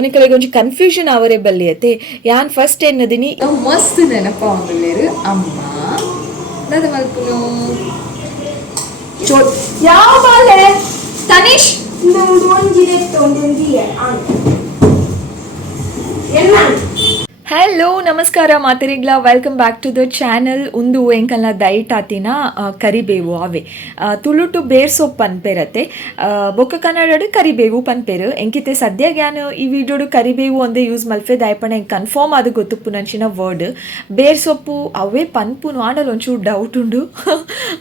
ನಿಕಲೆ ಒಂಜಿ ಕನ್ಫ್ಯೂಷನ್ ಆವರೆ ಬಲ್ಲಿ ಐತೆ ಯಾನ್ ಫಸ್ಟ್ ಎನ್ನದಿನಿ ಮಸ್ತ್ ನೆನಪ ಒಂದುಲ್ಲೇರು ಅಮ್ಮ ದಾದ ಮಲ್ಪುನು ಯಾವ ಬಾಲೆ ತನಿಷ್ ಹಲೋ ನಮಸ್ಕಾರ ಮಾತರಿಗ್ಲ welcome back to the channel ಉಂದು ಎಂಕಲ್ನ ದೈಟ್ ಆತಿನ ಕರಿಬೇವು ಅವೇ ತುಳು ಟು ಬೇರ್ ಸೊಪ್ಪು ಪನ್ಪೇರತ್ತೆ ಬೊಕ್ಕ ಕನ್ನಡ ಕರಿಬೇವು ಪನ್ಪೇರು ಎಂಕಿತೆ ಸದ್ಯ ಗ್ಯಾನ್ ಈ ವಿಡಿಯೋಡು ಕರಿಬೇವು ಒಂದೇ ಯೂಸ್ ಮಲ್ಪೆ ದಾಯಪಣ ಎಂಗೆ ಕನ್ಫರ್ಮ್ ಅದು ಗೊತ್ತುಪ್ಪು ನಂಚಿನ ವರ್ಡ್ ಬೇರ್ ಸೊಪ್ಪು ಅವೇ ಪನ್ಪುನು ಆಡಲ್ ಒಂಚೂರು ಡೌಟ್ ಉಂಡು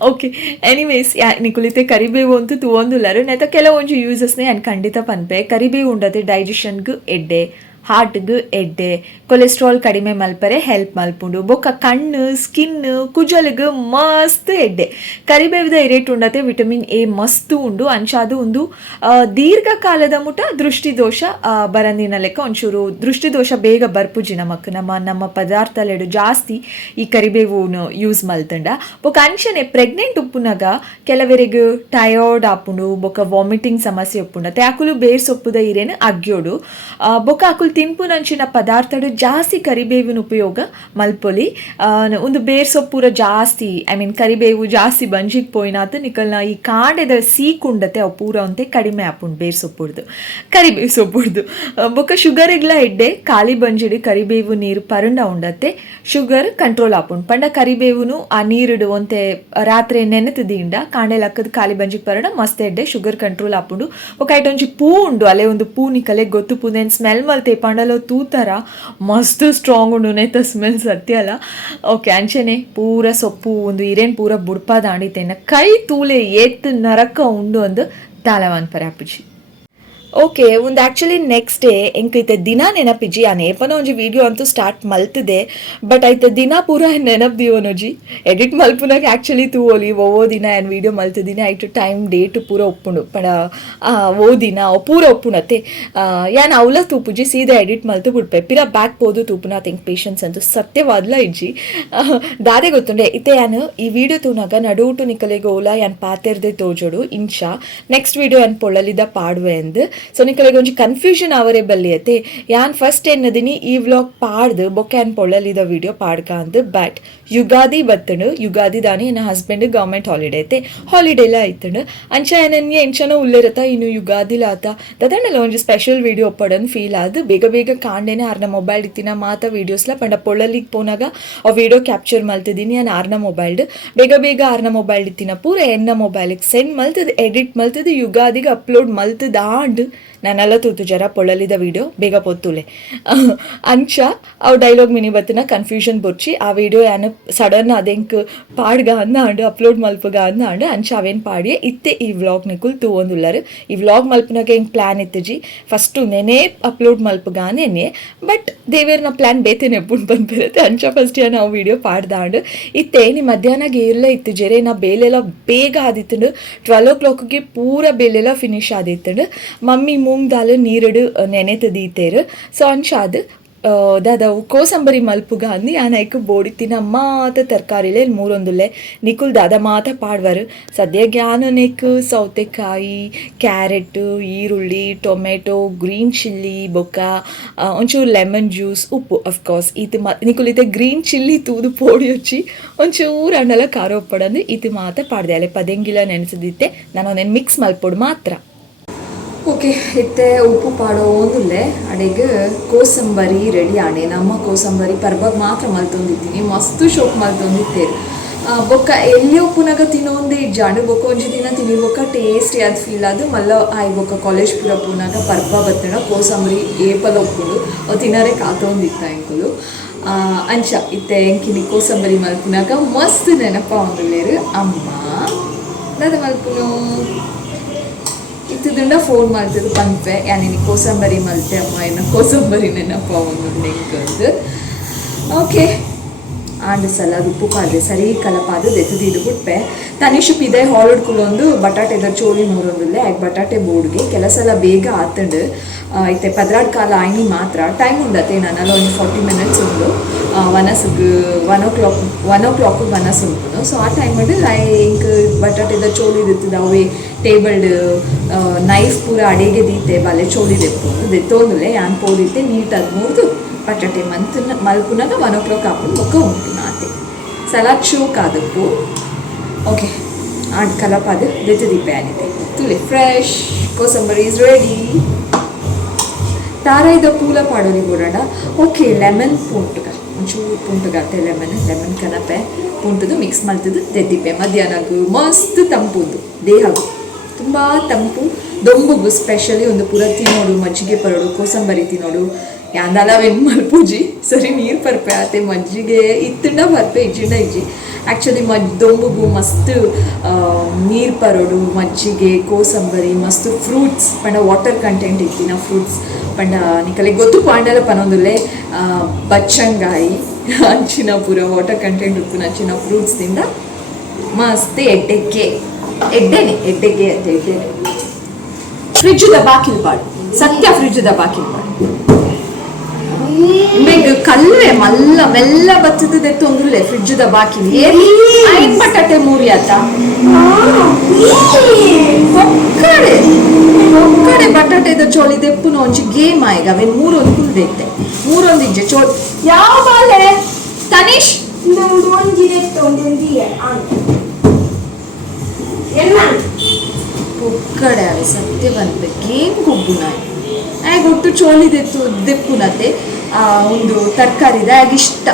ಓಕೆ ಎನಿವೇಸ್ ನಿಕುಲಿತೆ ಕರಿಬೇವು ಅಂತೂ ತೂವೊಂದುಲ್ಲರು ನೆತ ಕೆಲವೊಂದು ಯೂಸಸ್ನೇ ಅನ್ ಖಂಡಿತ ಪನ್ಪೆ ಕರಿಬೇವು ಉಂಡತೆ ಡೈಜೆಷನ್ಗೂ ಎಡ್ಡೆ ಹಾರ್ಟ್ಗೆ ಎಡ್ಡೆ ಕೊಲೆಸ್ಟ್ರಾಲ್ ಕಡಿಮೆ ಮಲ್ಪರೆ ಹೆಲ್ಪ್ ಮಲ್ಪುಂಡು ಬೊಕ್ಕ ಕಣ್ಣು ಸ್ಕಿನ್ ಕುಜಲ್ಗೆ ಮಸ್ತ್ ಎಡ್ಡೆ ಕರಿಬೇವಿದ ಇರೇಟ್ ಉಂಡತೆ ವಿಟಮಿನ್ ಎ ಮಸ್ತ್ ಉಂಡು ಅಂಚಾದು ಒಂದು ದೀರ್ಘಕಾಲದ ಮುಟ ದೃಷ್ಟಿದೋಷ ಬರಂದಿನ ಲೆಕ್ಕ ಒಂಚೂರು ದೃಷ್ಟಿದೋಷ ಬೇಗ ಬರ್ಪುಜಿ ನಮಕ್ ನಮ್ಮ ಪದಾರ್ಥಲೆಡು ಜಾಸ್ತಿ ಈ ಕರಿಬೇವುನು ಯೂಸ್ ಮಲ್ತಂಡ ಬೊಕ್ಕ ಅಂಚನೆ ಪ್ರೆಗ್ನೆಂಟ್ ಉಪ್ಪುನಾಗ ಕೆಲವರಿಗೆ ಟಯರ್ಡ್ ಆಪುಂಡು ಬೊಕ್ಕ ವಾಮಿಟಿಂಗ್ ಸಮಸ್ಯೆ ಉಪ್ಪುಂಡತೆ ಆಕುಲು ಬೇರ್ ಸೊಪ್ಪುದ ಇರೇನು ಅಗ್ಯೋಡು ಬೊಕ್ಕ ಆಕುಲು ತಿನ್ಪುನಂಚಿನ ಪದಾರ್ಥಡು ಜಾಸ್ತಿ ಕರಿಬೇವಿನ ಉಪಯೋಗ ಮಲ್ಪೊಲಿ ಒಂದು ಬೇರ್ ಸೊಪ್ಪುರ ಜಾಸ್ತಿ ಕರಿಬೇವು ಜಾಸ್ತಿ ಬಂಜಿಗೆ ಪೋಯಿನಾತು ನಿಕಲ್ನ ಈ ಕಾಂಡೆದ ಸೀಕುಂಡತೆ ಅವು ಪೂರ ಅಂತೆ ಕಡಿಮೆ ಆಪುಂಡು ಬೇರ್ ಸೊಪ್ಪುಡ್ದು ಕರಿಬೇವು ಸೊಪ್ಪುಡ್ದು ಬೊಕ್ಕ ಶುಗರಿಗ್ಲ ಎಡ್ಡೆ ಖಾಲಿ ಬಂಜಿಡು ಕರಿಬೇವು ನೀರು ಪರಂಡ ಉಂಡತ್ತೆ ಶುಗರ್ ಕಂಟ್ರೋಲ್ ಆಪುಂಡು ಪಂಡ ಕರಿಬೇವುನು ಆ ನೀರುಡು ಒಂತೆ ರಾತ್ರಿ ನೆನೆತದಿಂಡ ಕಾಂಡೆ ಲಕ್ಕದ ಖಾಲಿ ಬಂಜಿಗೆ ಪರಂಡ ಮಸ್ತ್ ಎಡ್ಡೆ ಶುಗರ್ ಕಂಟ್ರೋಲ್ ಆಪುಂಡು ಬೊಕ್ಕ ಐಟ್ ಒಂಜಿ ಪೂ ಉಂಡು ಅಲ್ಲೇ ಒಂದು ಪೂ ನಿಕಲೆ ಗೊತ್ತು ಪೂದೇನು ಸ್ಮೆಲ್ ಮಲ್ತೆ ಪಂಡಲ ತೂತರ ಮಸ್ತ್ ಸ್ಟ್ರಾಂಗ್ ಉಂಡು ನೆತ್ತ ಸ್ಮೆಲ್ ಸತ್ಯ ಅಲ್ಲ ಓಕೆ ಅಂಚನೆ ಪೂರ ಸೊಪ್ಪು ಒಂದು ಇರೇನು ಪೂರ ಬುಡ್ಪ ದಾಂಡಿತೇನ ಕೈ ತೂಲೆ ಏತ್ ನರಕ ಉಂಡು ಅಂದು ತಾಲವನ್ ಪರ ಅಪ್ಪುಜಿ ಓಕೆ ಒಂದು ಆ್ಯಕ್ಚುಲಿ ನೆಕ್ಸ್ಟ್ ಡೇ ಎಂಕೈತೆ ದಿನ ನೆನಪಿಜಿ ಆ ನೇಪನ ಒಂಜಿ ವಿಡಿಯೋ ಅಂತೂ ಸ್ಟಾರ್ಟ್ ಮಲ್ತಿದೆ ಬಟ್ ಐತೆ ದಿನ ಪೂರ ನೆನಪ್ದಿವನೋಜಿ ಎಡಿಟ್ ಮಲ್ಪುನಾಗ ಆ್ಯಕ್ಚುಲಿ ತೂವೋಲಿ ಓ ದಿನ ಏನು ವಿಡಿಯೋ ಮಲ್ತಿದ್ದೀನಿ ಐಟು ಟೈಮ್ ಡೇಟು ಪೂರ ಒಪ್ಪುಂಡು ಪಡ ಓ ದಿನ ಪೂರ ಒಪ್ಪುನತ್ತೆ ಯಾನ್ ಅವಲ ತೂಪುಜಿ ಸೀದಾ ಎಡಿಟ್ ಮಲ್ತು ಬಿಡ್ಪೆ ಪಿರ ಬ್ಯಾಕ್ ಪೋದು ತೂಪುನ ಥಿಂಕ್ ಪೇಷನ್ಸ್ ಅಂತೂ ಸತ್ಯವಾದ್ಲ ಇಜ್ಜಿ ದಾದೆ ಗೊತ್ತುಂಡೆ ಇತ್ತೆ ಯಾನು ಈ ವಿಡಿಯೋ ತೂನಾಗ ನಡುಟು ನಿಕಲೆಗೆ ಓಲಾ ಯಾನ್ ಪಾತೆರ್ದೆ ತೋಜೋಡು ಇಂಚ ನೆಕ್ಸ್ಟ್ ವಿಡಿಯೋ ಯಾನ್ ಪೊಳ್ಳಲಿದ ಪಾಡುವೆ ಎಂದು ಸೊ ನಿಕಲೆಗೆ ಒಂಜಿ ಕನ್ಫ್ಯೂಷನ್ ಆವರೆ ಬಲ್ಲಿ ಐತೆ ಯಾನ್ ಫಸ್ಟ್ ಎನ್ನದಿನಿ ಈ ವ್ಲಾಗ್ ಪಾಡ್ದು ಬೊಕ್ಕ ಯಾನ್ ಪೊಳ್ಳಲಿದ ವಿಡಿಯೋ ಪಾಡ್ಕ ಅಂದು ಬಟ್ ಯುಗಾದಿ ಬತ್ತಂಡು ಯುಗಾದಿ ದಾನಿ ನನ್ನ ಹಸ್ಬೆಂಡ್ ಗೌರ್ಮೆಂಟ್ ಹಾಲಿಡೇ ಐತೆ ಹಾಲಿಡೇಲ ಆಯ್ತಂಡು ಅಂಚ ಏನನ್ಗೆ ಎಂಚನ ಉಲ್ಲೇರತ ಇನ್ನು ಯುಗಾದಿಲ ಆತ ದದಂಡಲ್ಲ ಒಂಜಿ ಸ್ಪೆಷಲ್ ವಿಡಿಯೋ ಒಪ್ಪಡನ್ ಫೀಲ್ ಆದ್ ಬೇಗ ಬೇಗ ಕಾಂಡೇನೆ ಆರ್ನ ಮೊಬೈಲ್ ಇತ್ತಿನ ಮಾತ ವಿಡಿಯೋಸ್ಲ ಪಂಡ ಪೊಳ್ಳಲಿಗೆ ಪೋನಾಗ ಆ ವಿಡಿಯೋ ಕ್ಯಾಪ್ಚರ್ ಮಲ್ತಿದ್ದೀನಿ ನಾನು ಆರ್ನ ಮೊಬೈಲ್ಡ್ ಬೇಗ ಬೇಗ ಆರ್ನ ಮೊಬೈಲ್ ಇತ್ತಿನ ಪೂರ ಎನ್ನ ಮೊಬೈಲಿಗೆ ಸೆಂಡ್ ಮಲ್ತದ ಎಡಿಟ್ ಮಲ್ತದ ಯುಗಾದಿಗೆ ಅಪ್ಲೋಡ್ ಮಲ್ತದಾಂಡ್ ನಾನೆಲ್ಲ ತೂತು ಜರ ಪೊಳ್ಳಲಿದ ವಿಡಿಯೋ ಬೇಗ ಪೊತ್ತುಲೆ ಅಂಚ ಅವು ಡೈಲಾಗ್ ಮಿನಿ ಬತ್ತಿನ ಕನ್ಫ್ಯೂಷನ್ ಬೊಚ್ಚಿ ಆ ವಿಡಿಯೋ ಯಾನು ಸಡನ್ ಅದೆಂಕ್ ಪಾಡ್ಗ ಅಂದಾಂಡು ಅಪ್ಲೋಡ್ ಮಲ್ಪಗ ಅಂದಾಂಡು ಅಂಚ ಅವೇನು ಪಾಡಿ ಇತ್ತೆ ಈ ವ್ಲಾಗ್ ನಿಕುಲ್ ತೂವೊಂದುಲ್ಲರು ಈ ವ್ಲಾಗ್ ಮಲ್ಪನಾಗ ಹೆಂಗೆ ಪ್ಲ್ಯಾನ್ ಇತ್ತಜಿ ಫಸ್ಟು ನೆನೆ ಅಪ್ಲೋಡ್ ಮಲ್ಪಗ ನೆನೆ ಬಟ್ ದೇವೇರ್ನ ಪ್ಲ್ಯಾನ್ ಬೇತೇನೆ ಎಪ್ಪುಂಡು ಬಂದ್ಬಿರುತ್ತೆ ಅಂಚ ಫಸ್ಟ್ ನಾವು ವಿಡಿಯೋ ಪಾಡ್ದಾಂಡು ಇತ್ತೆ ನೀ ಮಧ್ಯಾಹ್ನಗೆ ಇರಲೇ ಇತ್ತು ಜರೆ ನಾ ಬೇಲೆಲ್ಲ ಬೇಗ ಆದಿತ್ತಂಡು 12 ಪೂರ ಬೇಲೆಲ್ಲ ಫಿನಿಶ್ ಆದಿತ್ತಂಡು ಮಮ್ಮಿ ಮೂಂಗ್ ದಾಲ್ ನೀರಡು ನೆನೆತದೀತೇರು ಸೊ ಅಂಚಾದ್ ದಾದವು ಕೋಸಂಬರಿ ಮಲ್ಪುಗ ಅಂದು ಯಾನೈಕು ಬೋಡಿತ್ತಿನ ಮಾತ ತರಕಾರಿಲೆ ಮೂರೊಂದುಲ್ಲೆ ನಿಕುಲ್ ದಾದ ಮಾತ ಪಾಡ್ವರು ಸದ್ಯ ಜ್ಞಾನ ನೆಕ್ ಸೌತೆಕಾಯಿ ಕ್ಯಾರೆಟ್ ಈರುಳ್ಳಿ ಟೊಮೆಟೊ ಗ್ರೀನ್ ಚಿಲ್ಲಿ ಬೊಕ್ಕ ಒಂಚೂರು ಲೆಮನ್ ಜ್ಯೂಸ್ ಉಪ್ಪು ಅಫ್ಕೋರ್ಸ್ ಈತು ನಿಕುಲ್ ಇತ್ತೆ ಗ್ರೀನ್ ಚಿಲ್ಲಿ ತೂದು ಪೋಡಿ ಹಚ್ಚಿ ಒಂಚೂರು ಹಣ್ಣೆಲ್ಲ ಖಾರ ಉಪ್ಪಡಂದು ಈತು ಮಾತ ಪಾಡ್ದೆ ಅಲ್ಲೇ ಪದೆಂಗಿಲ್ಲ ನೆನೆಸದಿತ್ತೆ ನಾನು ಒಂದೇನು ಮಿಕ್ಸ್ ಮಲ್ಪೊಡು ಮಾತ್ರ ಓಕೆ ಇತ್ತೆ ಉಪ್ಪು ಪಾಡೋಂದುಲ್ಲೆ ಅಡೆಗೆ ಕೋಸಂಬರಿ ರೆಡಿ ಆಣೆ ನಮ್ಮ ಕೋಸಂಬರಿ ಪರ್ಬಗ್ ಮಾತ್ರ ಮಲ್ತೊಂದಿದ್ದೀನಿ ಮಸ್ತ್ ಶೋಕ್ ಮಲ್ತೊಂದಿತ್ತೇರು ಬೊಕ್ಕ ಎಲ್ಲಿ ಉಪ್ಪುನಾಗ ತಿನ್ನೊಂದೇ ಜಾಂಡು ಬೊಕ್ಕ ಒಂಜಿ ದಿನ ತಿನ್ನಿ ಬೊಕ್ಕ ಟೇಸ್ಟಿ ಅದು ಫೀಲ್ ಅದು ಮಲ್ಲ ಆಯ್ ಬೊಕ್ಕ ಕಾಲೇಜ್ ಪುರ ಪೂನಾಗ ಪರ್ಬ ಬತ್ತಣ ಕೋಸಂಬರಿ ಏಪಲ ಉಪ್ಪುಂಡು ಅವು ತಿನ್ನರೆ ಕಾತೊಂದಿತ್ತ ಎಂಕುಲು ಅಂಚ ಇತ್ತೆ ಎಂಕಿನಿ ಕೋಸಂಬರಿ ಮಲ್ಪುನಾಗ ಮಸ್ತ್ ನೆನಪ ಒಂದುಲ್ಲೇರು ಅಮ್ಮ ದಾದ ಮಲ್ಪುನು ಇತ್ತುದುಂಡ ಫೋನ್ ಮಲ್ತದು ಪಂಪೆ ಯಾನಿನಿ ಕೋಸಂಬರಿ ಮಲ್ತೆ ಅಮ್ಮ ಇನ್ನು ಕೋಸಂಬರಿ ನೆನಪ ಒಂದು ನೆಂಕಂದು ಓಕೆ ಆಂಡ್ ಸಲ ಉಪ್ಪು ಪಾಡ್ದೆ ಸರಿ ಕಲಪಾದು ದೆತ್ತದಿದ್ದು ಬಿಟ್ಪೆ ತನಿಷು ಪಿದೆ ಹಾಲುಡ್ಕುಲೊಂದು ಬಟಾಟೆದ ಚೋಳಿ ಮೂರೊಂದುಲ್ಲೆ ಆಯ್ಕೆ ಬಟಾಟೆ ಬೋರ್ಡ್ಗೆ ಕೆಲಸಲ ಬೇಗ ಆತಂಡು ಐತೆ ಪದ್ರಾಡ್ ಕಾಲ ಆಯ್ನಿ ಮಾತ್ರ ಟೈಮ್ ಉಂಡತೆ ನನ್ನಲ್ಲಿ ಒಂದು 40 ಮಿನಿಟ್ಸ್ ಉಂಡು ವನಸ್ಗೆ 1 o'clock ವನಸ್ ಉಂಟು ಸೊ ಆ ಟೈಮ್ ಇಂಕ್ ಬಟಾಟೆದ ಚೋಳಿ ದಿತ್ತದ ಅವೇ ಟೇಬಲ್ಡ್ ನೈಫ್ ಪೂರ ಅಡಿಗೆ ದೀತೆ ಬಲೆ ಚೋಳಿ ದೆತ್ತೊಂದುಲೆ ಯಾನ್ ಪೋದಿತ್ತೆ ನೀಟಾಗಿ ಮುರಿದು ಬಟಾಟೆ ಮಲ್ಪುನಾಗ 1 o'clock ಹಾಕೊಂಡು ಮುಖ ಉಂಟು ನಾತೆ ಸಲಾದ್ ಶೋಕ್ ಆದಪ್ಪು ಓಕೆ ಆಡ್ ಕಲಪಾದು ದೆತ್ತದಿಪ್ಪೆ ಆನಿತೆ ತುಲೆ ಫ್ರೆಶ್ ಕೋಸಂಬರಿ ಇಸ್ ರೆಡಿ ತಾರಾಯ್ದ ಪೂಲ ಪಾಡೋಲಿ ಬೋಡೋಣ ಓಕೆ ಲೆಮನ್ ಪುಂಟುಗ ಒಂಚೂರು ಪುಂಟುಗಾತೆ ಲೆಮನ್ ಕನಪೆ ಪುಂಟದು ಮಿಕ್ಸ್ ಮಾಡ್ತಿದ್ದು ದೆದ್ದಿಪ್ಪೆ ಮಧ್ಯಾಹ್ನಗೂ ಮಸ್ತ್ ತಂಪುಂದು ದೇಹಗೂ ತುಂಬ ತಂಪು ದೊಂಬುಗು ಸ್ಪೆಷಲಿ ಒಂದು ಪೂರ ತಿನ್ನೋಡು ಮಜ್ಜಿಗೆ ಪರೋಡು ಕೋಸಂಬರಿ ತಿನ್ನೋಡು ಯಾಂದಲವೇನು ಮಲ್ಪೂಜಿ ಸರಿ ನೀರು ಪರ್ಪೆ ಆತೆ ಮಜ್ಜಿಗೆ ಇತ್ತಂಡ ಬರ್ಪೆ ಇಜ್ಜಿಂಡ ಇಜ್ಜಿ ಆ್ಯಕ್ಚುಲಿ ದೊಂಬುಗು ಮಸ್ತ್ ನೀರು ಪರೋಡು ಮಜ್ಜಿಗೆ ಕೋಸಂಬರಿ ಮಸ್ತ್ ಫ್ರೂಟ್ಸ್ ಪಂಡ ವಾಟರ್ ಕಂಟೆಂಟ್ ಇತ್ತಿನ ಫ್ರೂಟ್ಸ್ ಪಂಡ ನಿಕಲೆ ಗೊತ್ತು ಪಾಂಡಲ ಪನೊಂದುಲ್ಲೆ ಬಚ್ಚಂಗಾಯಿ ಅಂಚಿನ ಪೂರ ವಾಟರ್ ಕಂಟೆಂಟ್ ಉಪ್ಪು ಅಂಚಿನ ಫ್ರೂಟ್ಸ್ದಿಂದ ಮಸ್ತ್ ಎಡ್ಡೆಗೆ ಅಂತ ಫ್ರಿಜ್ಜುದ ಬಾಕಿಲ್ ಪಾಡು ಸತ್ಯ ಫ್ರಿಜ್ಜುದ ಬಾಕಿಲ್ ಪಾಡು ಕಲ್ವೆ ಮಲ್ಲ ಮೆಲ್ಲ ಬತ್ತದ ತೊಂದ್ರೆ ಫ್ರಿಜ್ಜುದ ಬಾಕಿಲ್ ಐನ್ ಬಟಾಟೆ ಮೂರಿ ಆತ ಒಕ್ಕಡೆ ಬಟಾಟೆದ ಚೋಳಿ ದೆಪ್ಪುನ ಒಂಚಿ ಗೇಮ್ ಆಯ್ಗ ಅವೆ ಮೂರೊಂದು ಕುಲ್ದೈತೆ ಮೂರೊಂದಿಜ್ಜೆ ಚೋಳಿ ಯಾವ ಬಾಲೆ ತನೀಶ್ ಒಕ್ಕಡೆ ಅವೆ ಸತ್ಯ ಬಂದ್ಬೆ ಗೇಮ್ ಗೊಬ್ಬು ನಾಯಿ ಒಟ್ಟು ಚೋಳಿ ದೆಪ್ಪುನತೆ ಒಂದು ತರಕಾರಿದ ಇಷ್ಟ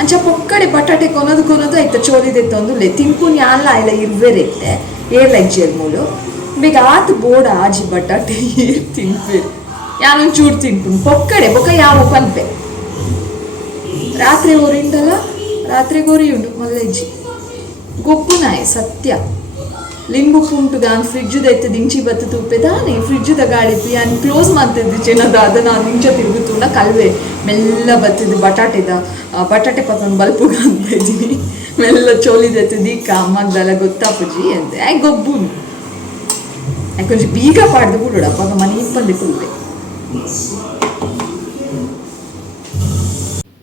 ಅಂಚ ಪೊಕ್ಕಡೆ ಬಟಾಟೆ ಕೊನೋದು ಆಯ್ತು ಚೋಲಿ ದೆತ್ತೊಂದುಲ್ಲೆ ತಿನ್ಪುನಿ ಆಲ್ಲ ಇಲ್ಲ ಇರ್ವೇರೈತೆ ಏರ್ಲಜ್ಜೆಲ್ ಮೂಲು ಬೇಗ ಆತು ಬೋಡ ಆಜಿ ಬಟಾಟೆ ಏರ್ ತಿನ್ಪೇರು ಯಾನೊಂದು ಚೂರು ತಿನ್ಪುನು ಪೊಕ್ಕಡೆ ಬೊಕ್ಕ ಯಾವ ಪನ್ಪೆ ರಾತ್ರಿ ಓರಿಂಡಲ್ಲ ರಾತ್ರಿ ಗೋರಿ ಉಂಟು ಮೊದಲಜ್ಜಿ ಗೊಪ್ಪು ನಾಯಿ ಸತ್ಯ ಲಿಂಬು ಪುಂಟುಗ ನಾನು ಫ್ರಿಜ್ಜುದ ಎತ್ತು ದಿಂಚಿ ಬತ್ತು ತುಪ್ಪೆದಾನೆ ಫ್ರಿಜ್ಜುದ ಗಾಡಿ ನಾನು ಕ್ಲೋಸ್ ಮಾಡ್ತಿದ್ದೆ ಚೆನ್ನದ ಅದನ್ನು ನಾನು ನಿಂಚ ತಿರುಗುತ್ತುಂಡ ಕಲ್ವೆ ಮೆಲ್ಲ ಬತ್ತಿದ್ದು ಬಟಾಟೆ ಪತ್ತೊಂದು ಬಲ್ಪುಗ ಅಂತ ಇದ್ದೀನಿ ಮೆಲ್ಲ ಚೋಲಿದೆತ್ತು ದೀಕ ಅಮ್ಮಗ್ದಲ್ಲ ಗೊತ್ತಾಪುಜಿ ಅಂತ ಗೊಬ್ಬುನು ಕೊಂಚ ಬೀಗ ಪಾಡ್ದು ಬಿಡೋಡ ಅಪ್ಪಾಗ ಮನೆ ಇಪ್ಪಂದೆ ಕುಲ್ವೆ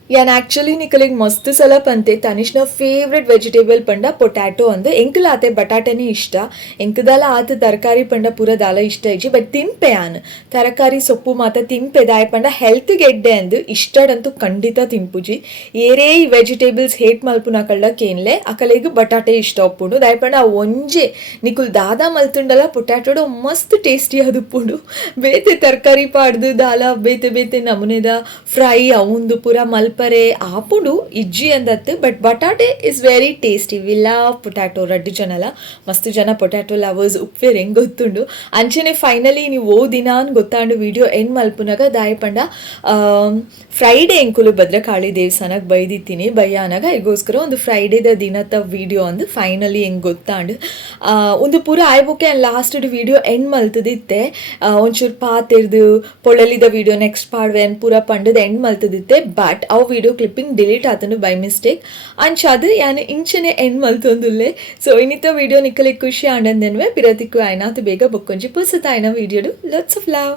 ಯಾನ್ ಆ್ಯಕ್ಚುಲಿ ನಿಕಲಿಗೆ ಮಸ್ತ್ ಸಲ ಪಂತೆ ತನಿಷ್ನ ಫೇವ್ರೆಟ್ ವೆಜಿಟೇಬಲ್ ಪಂಡ ಪೊಟ್ಯಾಟೊ ಅಂದು ಎಂಕುಲ ಆತೆ ಬಟಾಟೆನೇ ಇಷ್ಟ ಎಂಕುದಾಲ ಆತ ತರಕಾರಿ ಪಂಡ ಪೂರ ದಾಲ ಇಷ್ಟ ಇಜ್ಜಿ ಬಟ್ ತಿನ್ಪೆ ಆನು ತರಕಾರಿ ಸೊಪ್ಪು ಮಾತ ತಿನ್ಪೆ ದಾಯ ಪಂಡ ಹೆಲ್ತ್ಗೆ ಎಡ್ಡೆ ಅಂದು ಇಷ್ಟಡಂತೂ ಖಂಡಿತ ತಿನ್ಪುಜಿ ಏರೇ ಈ ವೆಜಿಟೇಬಲ್ಸ್ ಹೇಟ್ ಮಲ್ಪುನ ಕಳ್ಳಕ್ಕೇನ್ಲೆ ಅಕಲೆಗ್ ಬಟಾಟೆ ಇಷ್ಟ ಒಪ್ಪುಂಡು ದಾಯ ಪಂಡ ಒಂಜೆ ನಿಕುಲ್ ದಾದ ಮಲ್ತುಂಡಲ ಪೊಟ್ಯಾಟೊಡು ಮಸ್ತ್ ಟೇಸ್ಟಿ ಅದುಪ್ಪುಂಡು ಬೇತೆ ತರಕಾರಿ ಪಾಡ್ದು ದಾಲ ಬೇತೆ ನಮುನೆದ ಫ್ರೈ ಅವಂದು ಪೂರ ಮಲ್ಪ ಪರೆ ಆಪುಡು ಇಜ್ಜಿ ಅಂದತ್ತು ಬಟ್ ಬಟಾಟೆ is very tasty we love potato ರಡ್ಡು ಜನಲ ಮಸ್ತ್ ಜನ ಪೊಟ್ಯಾಟೊ ಲವರ್ಸ್ ಉಪ್ಪೇರ್ ಹೆಂಗೆ ಗೊತ್ತುಂಡು ಅಂಚೆನೆ ಫೈನಲಿ ನೀವು ಓ ದಿನ ಅನ್ ಗೊತ್ತಾಂಡು ವಿಡಿಯೋ ಎನ್ ಮಲ್ಪುನಾಗ ದಾಯ ಪಂಡ ಫ್ರೈಡೇ ಎಂಕುಲು ಭದ್ರಕಾಳಿ ದೇವಸ್ಥಾನಕ್ಕೆ ಬೈದಿತ್ತೀನಿ ಬಯ್ಯಾನಾಗ ಈಗೋಸ್ಕರ ಒಂದು ಫ್ರೈಡೇದ ದಿನದ ವಿಡಿಯೋ ಅಂದು ಫೈನಲಿ ಹೆಂಗೆ ಗೊತ್ತಾಂಡು ಒಂದು ಪೂರ ಆಯ್ಬೋಕೆ ಲಾಸ್ಟ್ ವಿಡಿಯೋ ಎನ್ ಮಲ್ತದಿತ್ತೆ ಒಂಚೂರು ಪಾತಿರ್ದು ಪೊಳಲಿದ ವಿಡಿಯೋ ನೆಕ್ಸ್ಟ್ ಪಾಡ್ವೆ ಅನ್ ಪೂರ ಪಂಡದ ಎಂಡ್ ಮಲ್ತದಿತ್ತೆ ಬಟ್ ಅವು ವಿಡಿಯೋ ಕ್ಲಿಪ್ಪಿಂಗ್ ಡಿಲೀಟ್ ಆತನು ಬೈ ಮಿಸ್ಟೇಕ್ ಅಂಚಾದು ಯಾನು ಇಂಚನೆ ಎಂಡ್ ಮಲ್ತೊಂದುಲ್ಲೆ ಸೊ ಇನ್ನಿತ ವಿಡಿಯೋ ನಿಕ್ಕಲಿಕ್ಕೆ ಖುಷಿ ಆಂಡಂದೆನ್ವೆ ಪಿರತಿಕ್ಕು ಆಯ್ನಾತು ಬೇಗ ಬೊಕ್ಕೊಂಜಿ ಪುಸತ ಆಯ್ನ ವಿಡಿಯೋಡು ಲಾಟ್ಸ್ ಆಫ್ ಲವ್